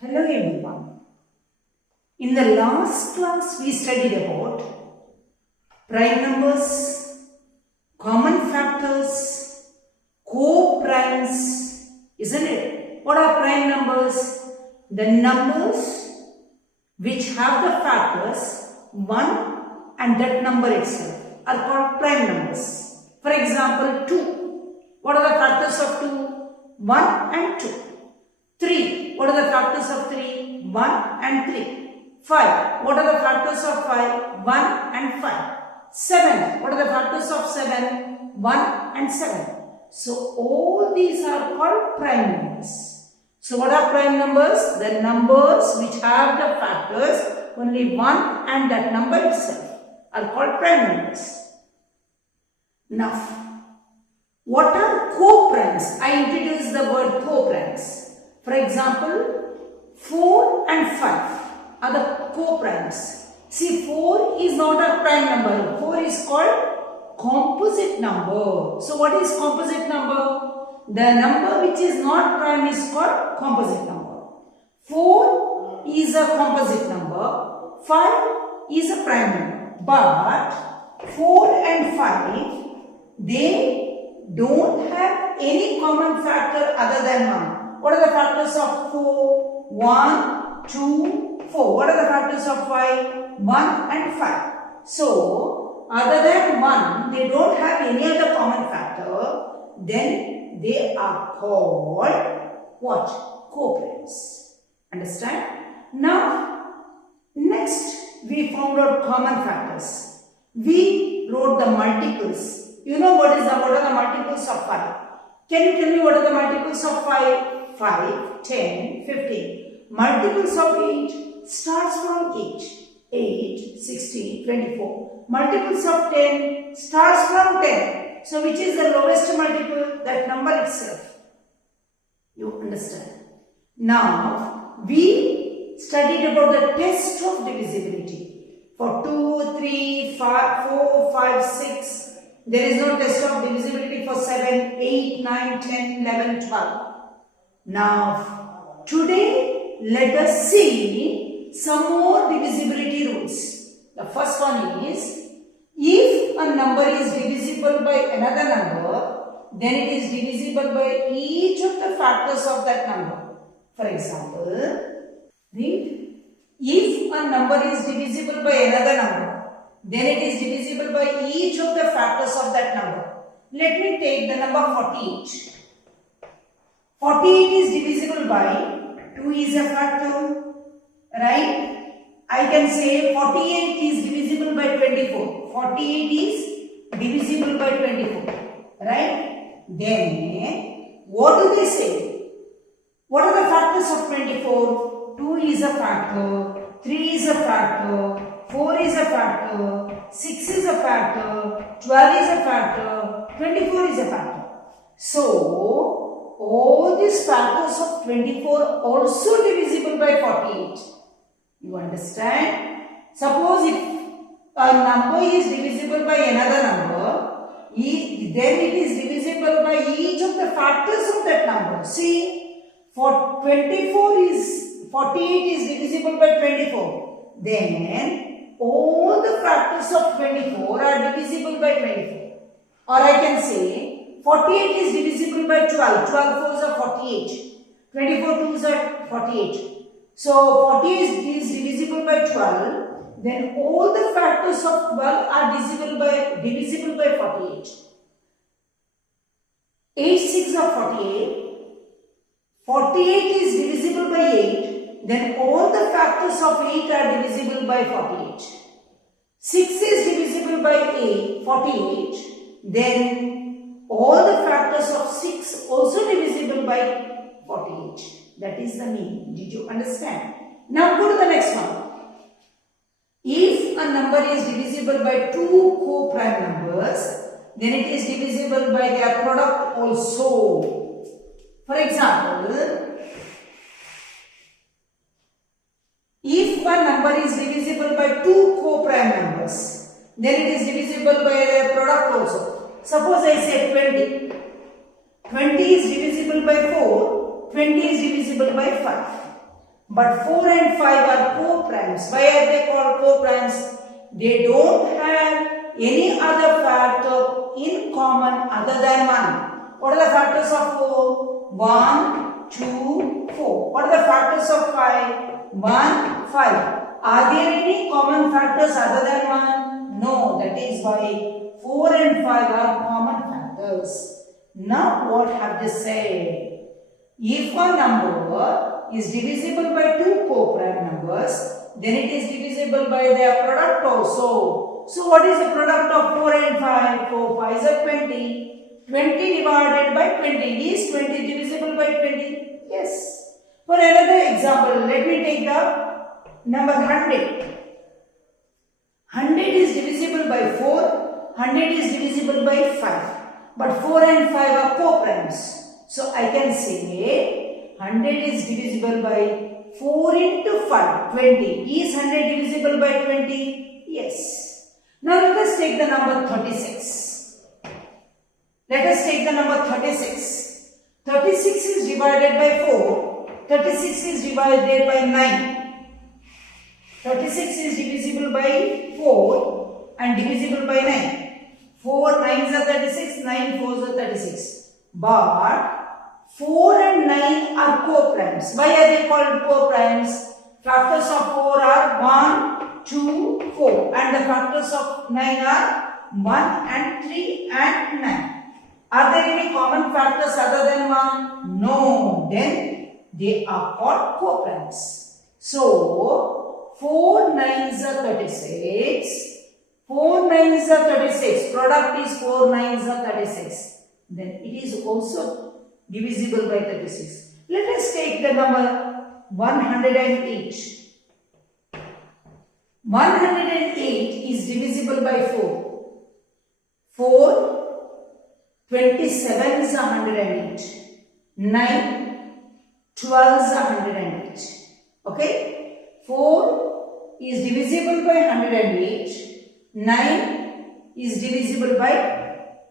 Hello everyone. In the last class we studied about prime numbers, common factors, co-primes, isn't it? What are prime numbers? The numbers which have the factors 1 and that number itself are called prime numbers. For example, 2. What are the factors of 2? 1 and 2. 3. What are the factors of 3? 1 and 3. 5. What are the factors of 5? 1 and 5. 7. What are the factors of 7? 1 and 7. So, all these are called prime numbers. So, what are prime numbers? The numbers which have the factors only 1 and that number itself are called prime numbers. Now, what are co-primes? I introduced the word co-primes. For example, 4 and 5 are the co-primes. See, 4 is not a prime number. 4 is called composite number. So, what is composite number? The number which is not prime is called composite number. 4 is a composite number. 5 is a prime number. But 4 and 5, they don't have any common factor other than 1. What are the factors of 4? 1, 2, 4. What are the factors of 5? 1 and 5. So, other than 1, they don't have any other common factor. Then they are called what? Co-primes. Understand? Now, next we found out common factors. We wrote the multiples. You know what are the multiples of 5? Can you tell me what are the multiples of 5? 5, 10, 15. Multiples of 8 starts from 8. 8, 16, 24. Multiples of 10 starts from 10. So, which is the lowest multiple? That number itself. You understand? Now, we studied about the test of divisibility. For 2, 3, 5, 4, 5, 6. There is no test of divisibility for 7, 8, 9, 10, 11, 12. Now, today let us see some more divisibility rules. The first one is, if a number is divisible by another number, then it is divisible by each of the factors of that number. For example, read, if a number is divisible by another number, then it is divisible by each of the factors of that number. Let me take the number 48. 48 is divisible by 2 is a factor, right? I can say 48 is divisible by 24. 48 is divisible by 24, right? Then, what do they say? What are the factors of 24? 2 is a factor, 3 is a factor, 4 is a factor, 6 is a factor, 12 is a factor, 24 is a factor. So, all these factors of 24 also divisible by 48. You understand? Suppose if a number is divisible by another number, then it is divisible by each of the factors of that number. See, for 48 is divisible by 24. Then all the factors of 24 are divisible by 24. Or I can say 48 is divisible by 12. 12 4s are 48. 24 2s are 48. So 48 is divisible by 12. Then all the factors of 12 are divisible by 48. 8 6 are 48. 48 is divisible by 8. Then all the factors of 8 are divisible by 48. 6 is divisible by 48. Then all the factors of 6 also divisible by 48. That is the meaning. Did you understand? Now go to the next one. If a number is divisible by 2 co-prime numbers, then it is divisible by their product also. For example, if a number is divisible by 2 co-prime numbers, then it is divisible by their product also. Suppose I say 20. 20 is divisible by 4. 20 is divisible by 5. But 4 and 5 are co-primes. Why are they called co-primes? They don't have any other factor in common other than 1. What are the factors of 4? 1, 2, 4. What are the factors of 5? 1, 5. Are there any common factors other than 1? No. That is why 4 and 5 are common factors. Now what have they said? If a number is divisible by two co-prime numbers, then it is divisible by their product also. So what is the product of 4 and 5? 4, 5 is 20. 20 divided by 20. Is 20 divisible by 20? Yes. For another example, let me take the number 100. 100 is divisible by 4. 100 is divisible by 5. But 4 and 5 are co-primes. So I can say 100 is divisible by 4 into 5, 20. Is 100 divisible by 20? Yes. Now let us take the number 36. Let us take the number 36. 36 is divided by 4. 36 is divided by 9. 36 is divisible by 4 and divisible by 9. 4 9s are 36, 9 4s are 36. But 4 and 9 are co-primes. Why are they called co-primes? Factors of 4 are 1, 2, 4. And the factors of 9 are 1 and 3 and 9. Are there any common factors other than 1? No. Then they are called co-primes. So, 4 9s are 36. 4 9s are 36. Product is 4 9s are 36. Then it is also divisible by 36. Let us take the number 108. 108 is divisible by 4. 4 27s are 108. 9 12s are 108. Okay? 4 is divisible by 108. 9 is divisible by,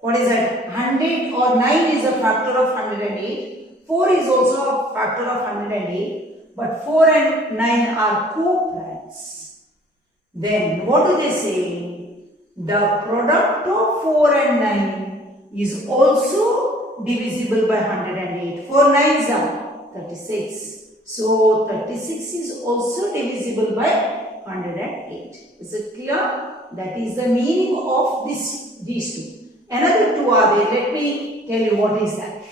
what is that? 100 or 9 is a factor of 108. 4 is also a factor of 108. But 4 and 9 are co-primes. Then what do they say? The product of 4 and 9 is also divisible by 108. 4 9s are 36. So 36 is also divisible by 108. Is it clear? That is the meaning of these two. Another two are there. Let me tell you what is that.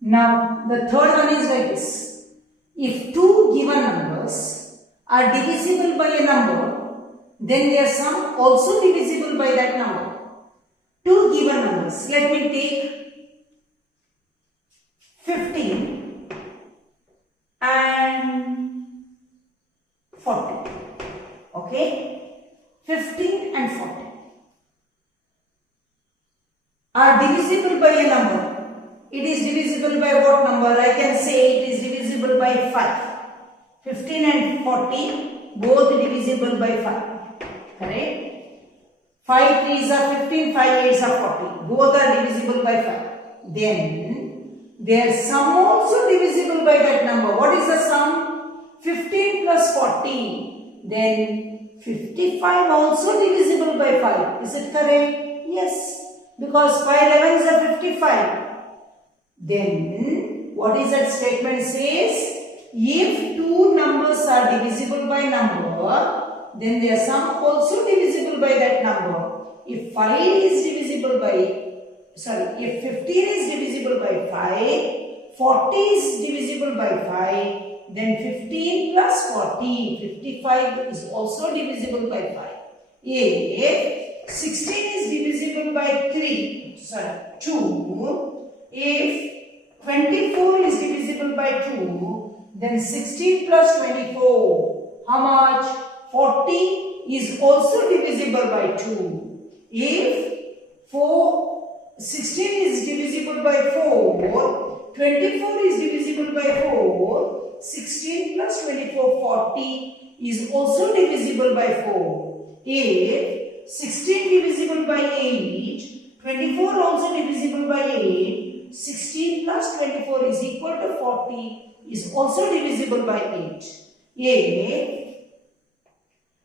Now, the third one is like this. If two given numbers are divisible by a number, then their sum also divisible by that number. Two given numbers. Let me take 15 and 40. Okay? 15 and 40 are divisible by a number. It is divisible by what number? I can say it is divisible by 5. 15 and 40 both divisible by 5. Correct? 5 3s are 15, 5 8s are 40. Both are divisible by 5. Then their sum also divisible by that number. What is the sum? 15 plus 40. Then 55 also divisible by 5. Is it correct? Yes. Because 5 11s are 55. Then what is that statement says? If two numbers are divisible by number, then their sum also divisible by that number. If 5 is divisible by, if 15 is divisible by 5, 40 is divisible by 5, then 15 plus 40, 55 is also divisible by 5. If 16 is divisible by 2, if 24 is divisible by 2, then 16 plus 24, how much? 40 is also divisible by 2. If 16 is divisible by 4, 24 is divisible by 4, 16 plus 24, 40 is also divisible by 4. If 16 divisible by 8, 24 also divisible by 8, 16 plus 24 is equal to 40 is also divisible by 8. A.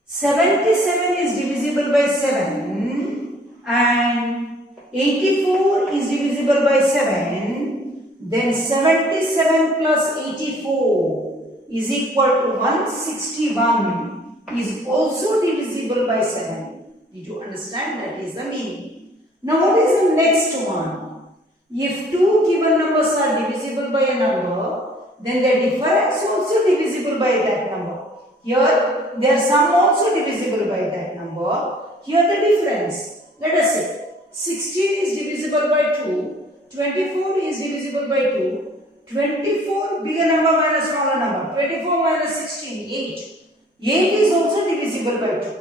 77 is divisible by 7 and 84 is divisible by 7. Then 77 plus 84 is equal to 161 is also divisible by 7. Did you understand? That is the meaning. Now what is the next one? If two given numbers are divisible by a number, then the difference also divisible by that number. Here, their sum also divisible by that number. Here the difference. Let us say 16 is divisible by 2, 24 is divisible by 2, 24 bigger number minus smaller number, 24 minus 16, 8. 8 is also divisible by 2.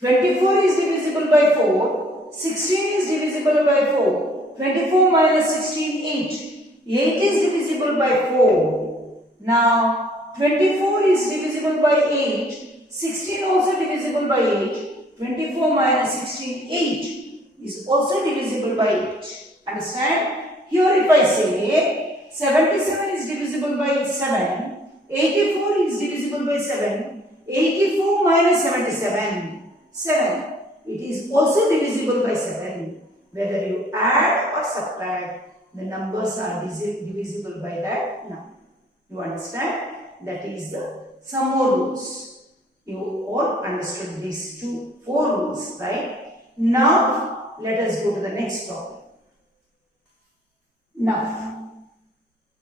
24 is divisible by 4, 16 is divisible by 4, 24 minus 16, 8. 8 is divisible by 4. Now, 24 is divisible by 8, 16 also divisible by 8, 24 minus 16, 8 is also divisible by 8. Understand? Here if I say 77 is divisible by 7, 84 is divisible by 7, 84 minus 77, 7. It is also divisible by 7. Whether you add or subtract, the numbers are divisible by that number. You understand? That is some more rules. You all understood these 4 rules, right? Now, let us go to the next problem. Now,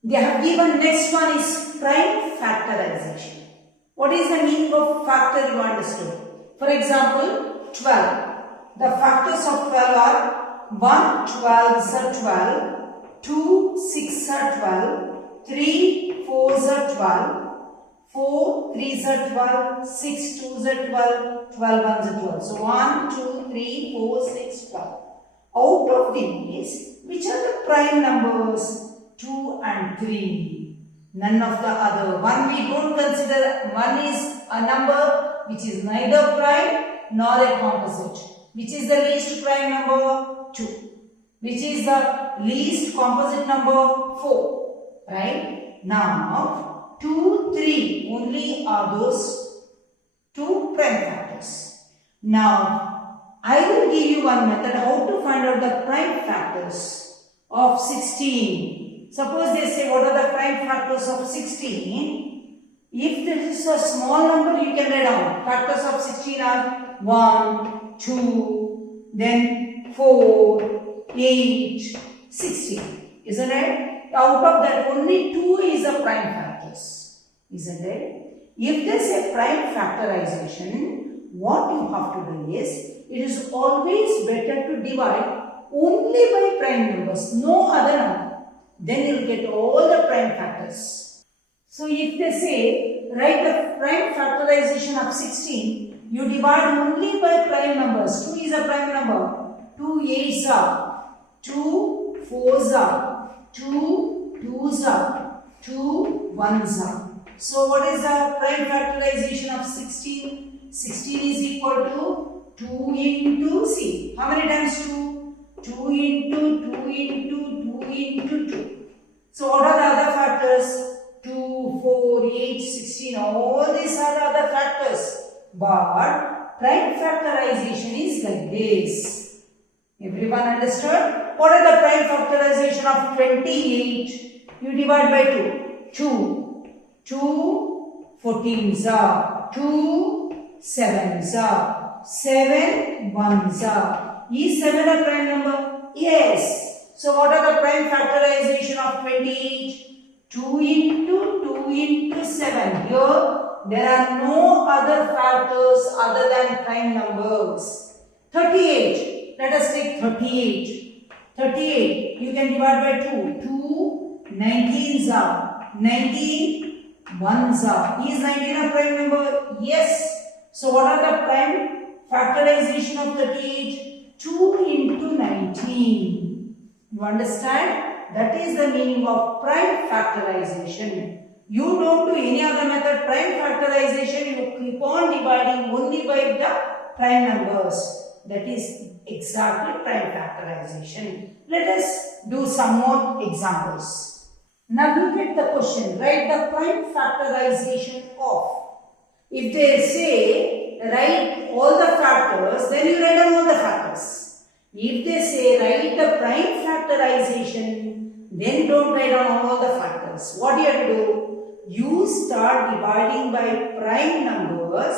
they have given next one is prime factorization. What is the meaning of factor you understood? For example, 12. The factors of 12 are 1 12s are 12, 2 6 are 12, 3 4s are 12, 4 3s are 12, 6 2s are 12, 12 1s are 12. So 1, 2, 3, 4, 6, 12. Out of these, which are the prime numbers? 2 and 3. None of the other. 1 we don't consider. 1 is a number which is neither prime nor a composite. Which is the least prime number? 2. Which is the least composite number? 4. Right? Now, 2, 3 only are those 2 prime factors. Now, I will give you one method how to find out the prime factors of 16. Suppose they say what are the prime factors of 16? If this is a small number, you can write down. Factors of 16 are 1, 2, then 4, 8, 16. Isn't it? Out of that, only 2 is a prime factors. Isn't it? If there is a prime factorization, what you have to do is, it is always better to divide only by prime numbers, no other number. Then you will get all the prime factors. So if they say, write the prime factorization of 16, you divide only by prime numbers. 2 is a prime number. 2 8s are, 2 4s are, 2 2s are, 2 1s are. So what is the prime factorization of 16? 16 is equal to 2 into, see, how many times 2? 2 into 2 into 2 into 2. So what are the other factors? 2, 4, 8, 16, all these are the other factors. But prime factorization is like this. Everyone understood? What are the prime factorization of 28? You divide by 2. 2. 2 14s are. 2 7s are. 7 1s are. Is 7 a prime number? Yes. So what are the prime factorization of 28? 2 into 2 into 7. Here there are no other factors other than prime numbers. 38. Let us take 38. 38. You can divide by 2. 2 19s are. 19 1s are. Is 19 a prime number? Yes. So what are the prime factorization of 38? 2 into 19. You understand? That is the meaning of prime factorization. You don't do any other method. Prime factorization, you keep on dividing only by the prime numbers. That is exactly prime factorization. Let us do some more examples. Now look at the question. Write the prime factorization of. If they say write all the factors, then you write down all the factors. If they say write the prime factorization, then don't write down all the factors. What you have to do? You start dividing by prime numbers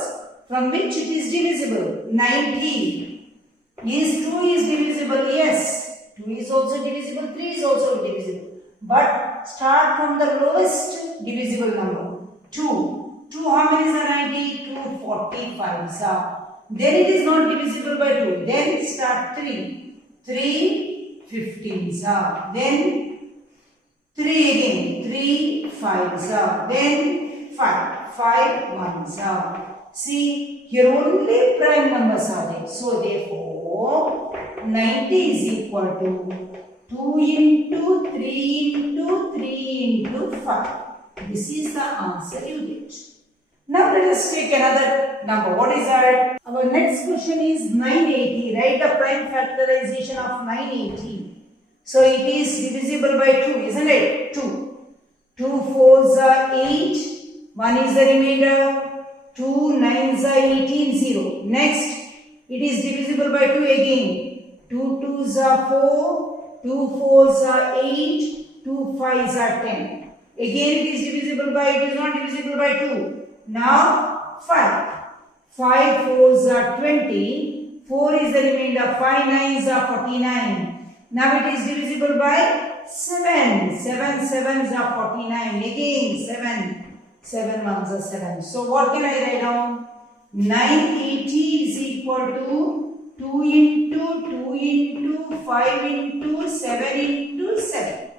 from which it is divisible. 90 is 2 is divisible, yes. 2 is also divisible, 3 is also divisible. But start from the lowest divisible number, 2. 2 how many is 90? 245 is Then it is not divisible by 2. Then start 3. 3 15 is Then 3 again. 3 5 is Then 5. 5 1 is See, here only prime numbers are there. So therefore, 90 is equal to 2 into 3 into 3 into 5. This is the answer you get. Now let us take another number. What is that? Our next question is 980. Write the prime factorization of 980. So it is divisible by 2, isn't it? 2. 2 4s are 8. 1 is the remainder. 2 9s are 18, 0. Next, it is divisible by 2 again. 2 2s are 4. 2 4s are 8. 2 5s are 10. Again it is divisible by, it is not divisible by 2. Now 5. 5 4s are 20. 4 is the remainder. 5 9s are 49. Now it is divisible by 7. 7 7s are 49. Again 7. 7 1s are 7. So what can I write down? 980 is equal to 2 into 2 into 5 into 7 into 7.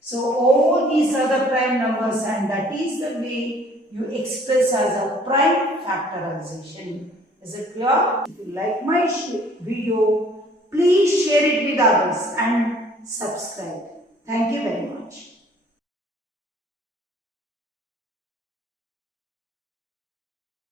So all these are the prime numbers, and that is the way you express as a prime factorization. Is it clear? If you like my video, please share it with others and subscribe.